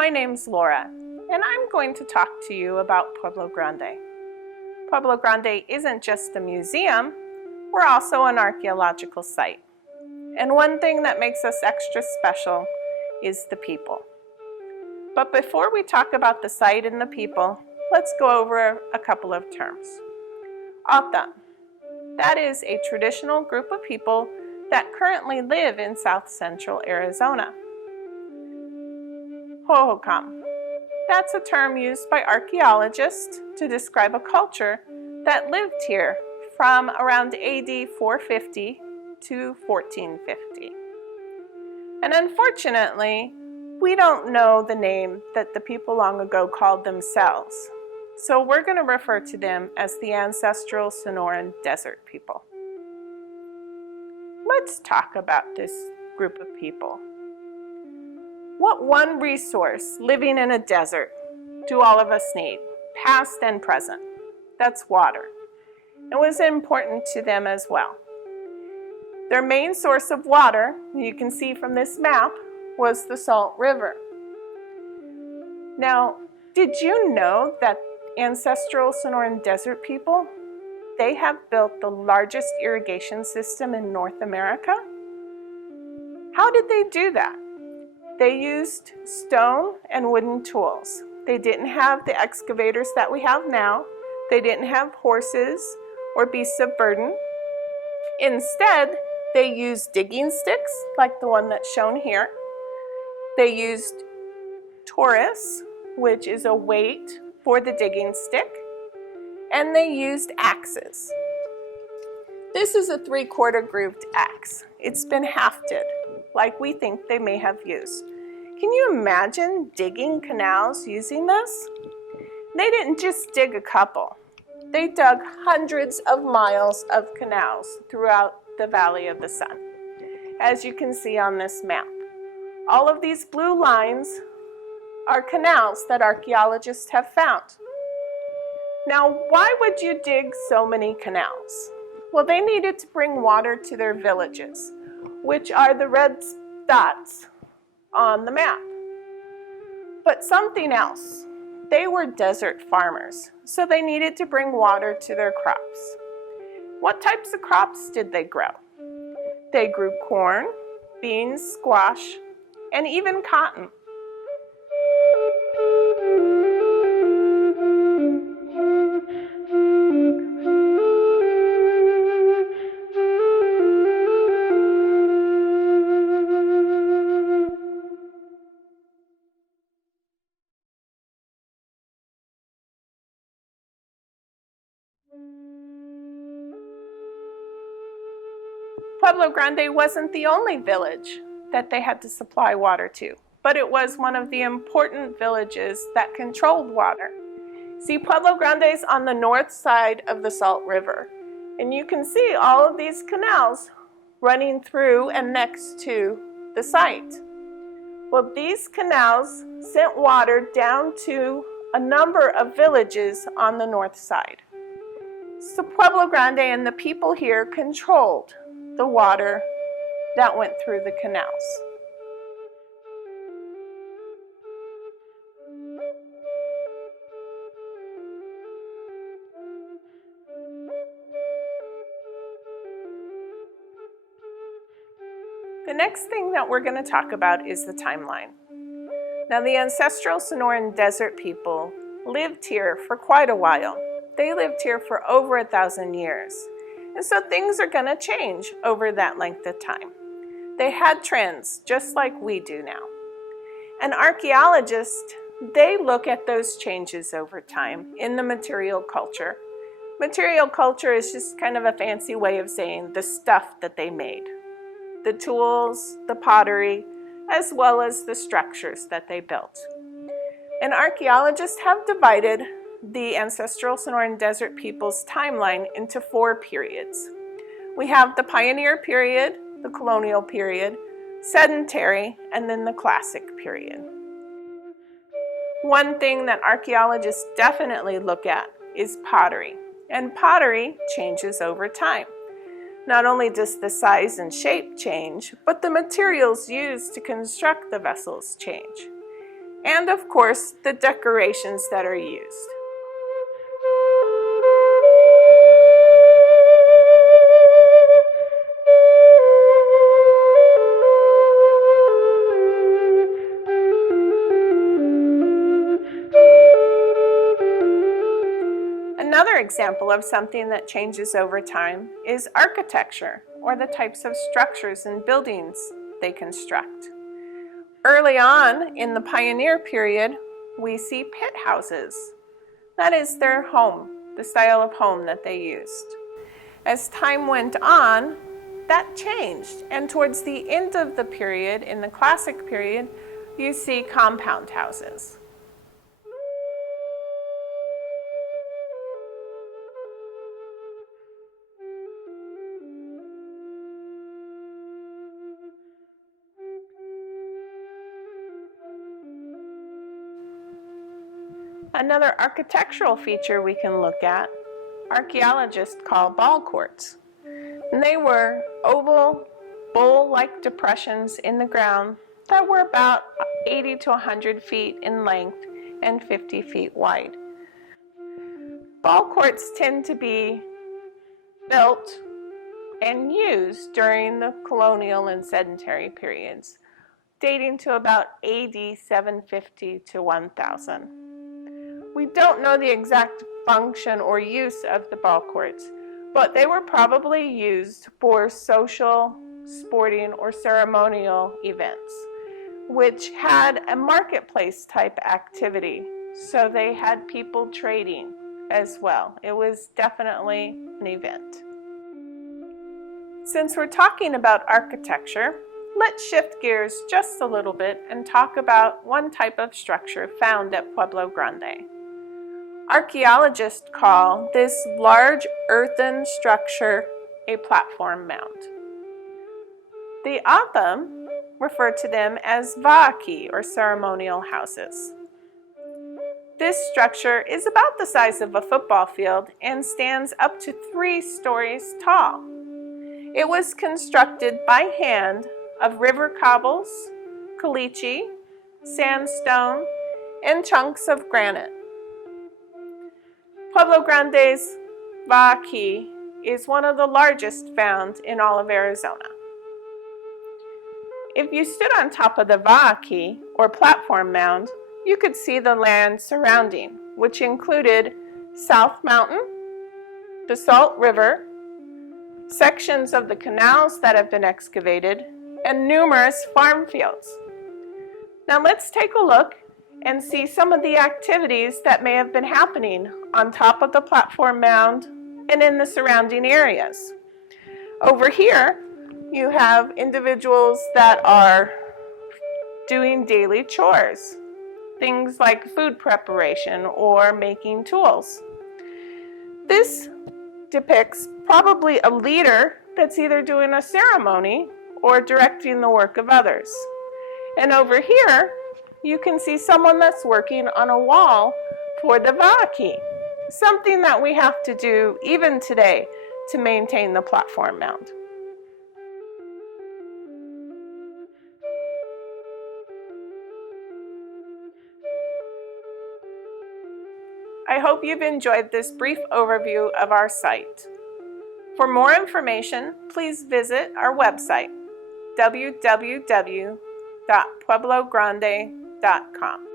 My name's Laura, and I'm going to talk to you about Pueblo Grande. Pueblo Grande isn't just a museum, we're also an archaeological site. And one thing that makes us extra special is the people. But before we talk about the site and the people, let's go over a couple of terms. Hohokam, that is a traditional group of people that currently live in south central Arizona. Hohokam, that's a term used by archaeologists to describe a culture that lived here from around AD 450 to 1450. And unfortunately, we don't know the name that the people long ago called themselves. So we're going to refer to them as the ancestral Sonoran Desert people. Let's talk about this group of people. What one resource living in a desert do all of us need, past and present? That's water. It was important to them as well. Their main source of water, you can see from this map, was the Salt River. Now, did you know that ancestral Sonoran Desert people, they have built the largest irrigation system in North America? How did they do that? They used stone and wooden tools. They didn't have the excavators that we have now. They didn't have horses or beasts of burden. Instead, they used digging sticks, like the one that's shown here. They used torus, which is a weight for the digging stick, and they used axes. This is a 3/4 grooved axe. It's been hafted, like we think they may have used. Can you imagine digging canals using this? They didn't just dig a couple. They dug hundreds of miles of canals throughout the Valley of the Sun, as you can see on this map. All of these blue lines are canals that archaeologists have found. Now, why would you dig so many canals? Well, they needed to bring water to their villages, which are the red dots on the map. But something else. They were desert farmers, so they needed to bring water to their crops. What types of crops did they grow? They grew corn, beans, squash, and even cotton. Pueblo Grande wasn't the only village that they had to supply water to, but it was one of the important villages that controlled water. See, Pueblo Grande is on the north side of the Salt River, and you can see all of these canals running through and next to the site. Well, these canals sent water down to a number of villages on the north side. So Pueblo Grande and the people here controlled the water that went through the canals. The next thing that we're going to talk about is the timeline. Now, the ancestral Sonoran Desert people lived here for quite a while. They lived here for over 1,000 years. And so things are going to change over that length of time. They had trends just like we do now. And archaeologists, they look at those changes over time in the material culture. Material culture is just kind of a fancy way of saying the stuff that they made. The tools, the pottery, as well as the structures that they built. And archaeologists have divided the ancestral Sonoran Desert people's timeline into 4 periods. We have the pioneer period, the colonial period, sedentary, and then the classic period. One thing that archaeologists definitely look at is pottery, and pottery changes over time. Not only does the size and shape change, but the materials used to construct the vessels change. and of course the decorations that are used. Another example of something that changes over time is architecture, or the types of structures and buildings they construct. Early on in the pioneer period, we see pit houses. That is their home, the style of home that they used. As time went on, that changed, and towards the end of the period, in the classic period, you see compound houses. Another architectural feature we can look at, archaeologists call ball courts. And they were oval, bowl-like depressions in the ground that were about 80 to 100 feet in length and 50 feet wide. Ball courts tend to be built and used during the colonial and sedentary periods, dating to about AD 750 to 1000. We don't know the exact function or use of the ball courts, but they were probably used for social, sporting, or ceremonial events, which had a marketplace type activity. So they had people trading as well. It was definitely an event. Since we're talking about architecture, let's shift gears just a little bit and talk about one type of structure found at Pueblo Grande. Archaeologists call this large earthen structure a platform mound. The Hohokam refer to them as va'aki, or ceremonial houses. This structure is about the size of a football field and stands up to 3 stories tall. It was constructed by hand of river cobbles, caliche, sandstone, and chunks of granite. Pueblo Grande's va'aki is one of the largest found in all of Arizona. If you stood on top of the va'aki, or platform mound, you could see the land surrounding, which included South Mountain, the Salt River, sections of the canals that have been excavated, and numerous farm fields. Now let's take a look and see some of the activities that may have been happening on top of the platform mound and in the surrounding areas. Over here, you have individuals that are doing daily chores, things like food preparation or making tools. This depicts probably a leader that's either doing a ceremony or directing the work of others. And over here, you can see someone that's working on a wall for the va'aki, something that we have to do even today to maintain the platform mound. I hope you've enjoyed this brief overview of our site. For more information, please visit our website, www.pueblogrande.com.